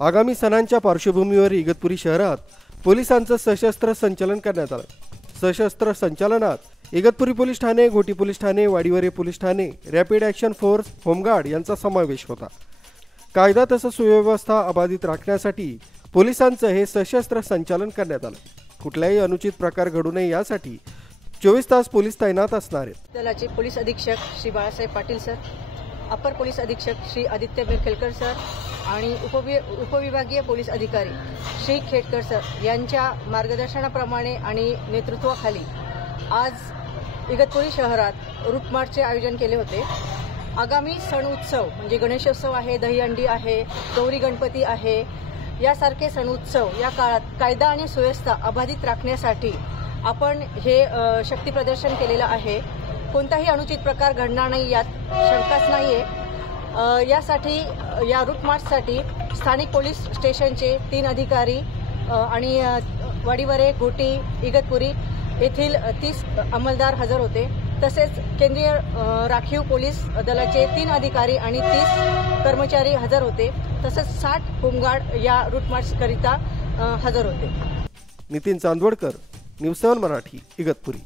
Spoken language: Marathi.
आगामी सणांच्या पार्श्वभूमीवर इगतपुरी शहरात पोलिसांचं सशस्त्र संचलन करण्यात आलं। सशस्त्र संचलनात इगतपुरी पोलीस ठाणे, घोटी पोलीस ठाणे, वाडीवरे पोलीस ठाणे, रॅपिड ॲक्शन फोर्स, होमगार्ड यांचा समावेश होता। कायदा तसंच सुव्यवस्था अबाधित राखण्यासाठी पोलिसांचं हे सशस्त्र संचलन करण्यात आलं। कुठलाही अनुचित प्रकार घडू नये यासाठी 24 तास पोलीस तैनात असणार आहेत। दलाचे पोलीस अधीक्षक श्री बाळासाहेब पाटील सर, अपर पोलीस अधीक्षक श्री आदित्य मिरखेलकर सर आणि उपविभागीय पोलीस अधिकारी श्री खेडकर सर यांच्या मार्गदर्शनाप्रमाणे आणि नेतृत्वाखाली आज इगतपुरी शहरात रूट मार्चचे आयोजन केले होते। आगामी सण उत्सव म्हणजे गणेशोत्सव आहे, दहीहंडी आहे, गौरी गणपती आहे, यासारखे सण उत्सव या काळात कायदा आणि सुव्यवस्था अबाधित राखण्यासाठी आपण हे शक्ती प्रदर्शन केलेलं आहे। कोणताही अनुचित प्रकार घडणार नाही यात शंकाच नाहीये। यासाठी या रूट मार्चसाठी स्थानिक पोलीस स्टेशनचे 3 अधिकारी आणि वाडीवरे, घोटी, इगतपुरी येथील 30 अंमलदार हजर होते। तसेच केंद्रीय राखीव पोलीस दलाचे 3 अधिकारी आणि 30 कर्मचारी हजर होते। तसेच 60 होमगार्ड या रूट मार्च करिता हजर होते। नितीन चांदवडकर, न्यूज 7 मराठी, इगतपुरी।